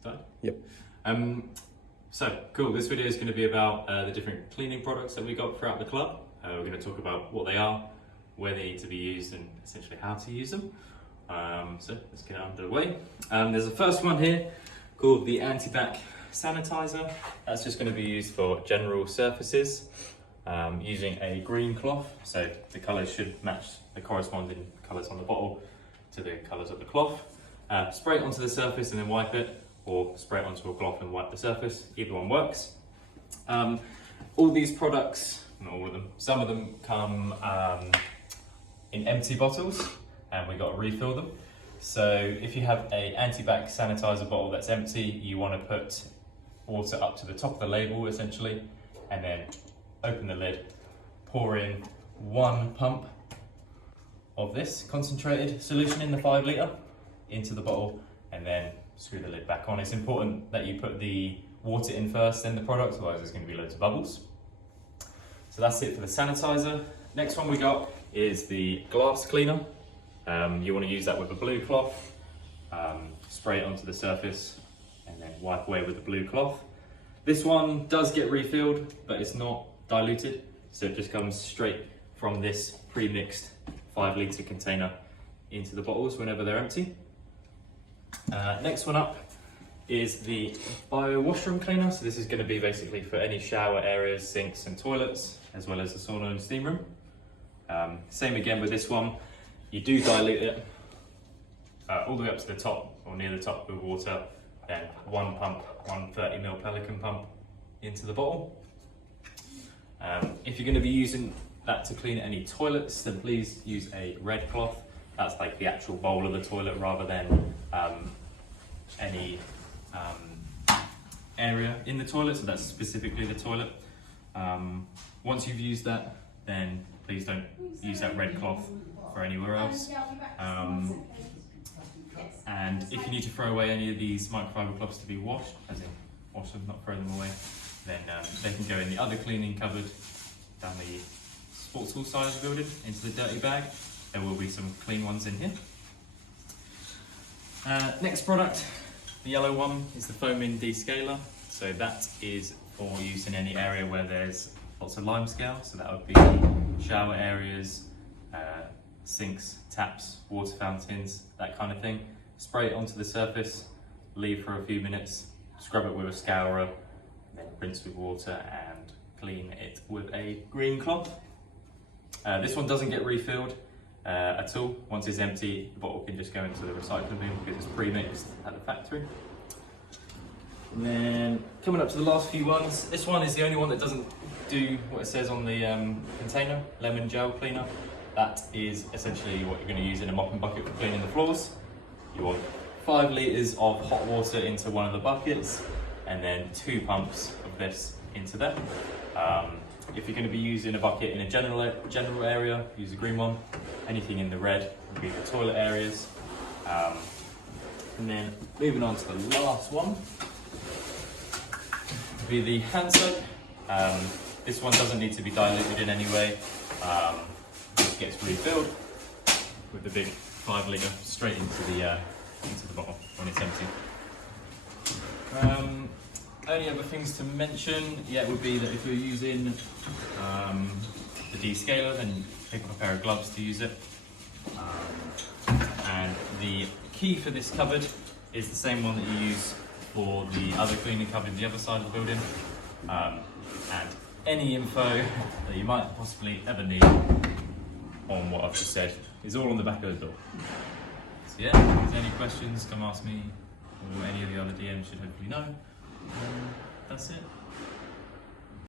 Start? Yep. So cool, this video is going to be about the different cleaning products that we got throughout the club. We're going to talk about what they are, where they need to be used, and essentially how to use them. So let's get underway. There's the first one here called the Antibac Sanitizer. That's just going to be used for general surfaces using a green cloth. So the colours should match the corresponding colours on the bottle to the colours of the cloth. Spray it onto the surface and then wipe it, or spray it onto a cloth and wipe the surface. Either one works. All these products, not all of them, some of them come in empty bottles and we got to refill them. So if you have a Antibac sanitizer bottle that's empty, you want to put water up to the top of the label essentially, and then open the lid, pour in 1 pump of this concentrated solution in the 5 litre into the bottle, and then screw the lid back on. It's important that you put the water in first, then the product, otherwise there's going to be loads of bubbles. So that's it for the sanitizer. Next one we got is the glass cleaner. You want to use that with a blue cloth, spray it onto the surface and then wipe away with the blue cloth. This one does get refilled, but it's not diluted, so it just comes straight from this pre-mixed 5 litre container into the bottles whenever they're empty. Next one up is the Bio Washroom Cleaner. So this is going to be basically for any shower areas, sinks and toilets, as well as the sauna and steam room. Same again with this one. You do dilute it all the way up to the top or near the top with water, then 1 pump, 1 30ml Pelican pump into the bottle. If you're going to be using that to clean any toilets, then please use a red cloth. That's like the actual bowl of the toilet rather than any area in the toilet, so that's specifically the toilet. Once you've used that, then please don't use that red cloth for anywhere else. And if you need to throw away any of these microfiber cloths to be washed, as in wash them, not throw them away, then they can go in the other cleaning cupboard down the sports hall side of the building into the dirty bag. There will be some clean ones in here. Next product, the yellow one, is the foaming descaler. So that is for use in any area where there's lots of limescale. So that would be shower areas, sinks, taps, water fountains, that kind of thing. Spray it onto the surface, leave for a few minutes, scrub it with a scourer, then rinse with water and clean it with a green cloth. This one doesn't get refilled at all. Once it's empty, the bottle can just go into the recycling bin because it's pre-mixed at the factory. And then coming up to the last few ones, this one is the only one that doesn't do what it says on the container, lemon gel cleaner. That is essentially what you're going to use in a mopping bucket for cleaning the floors. You want 5 litres of hot water into one of the buckets and then 2 pumps of this into there. If you're going to be using a bucket in a general area, use the green one. Anything in the red would be the toilet areas. And then moving on to the last one, would be the hand soap. This one doesn't need to be diluted in any way. It gets refilled with the big 5 litre straight into the bottle when it's empty. Only other things to mention, would be that if you're using the descaler, then pick up a pair of gloves to use it. And the key for this cupboard is the same one that you use for the other cleaning cupboard the other side of the building. And any info that you might possibly ever need on what I've just said is all on the back of the door. So if there's any questions, come ask me, or any of the other DMs should hopefully know. That's it.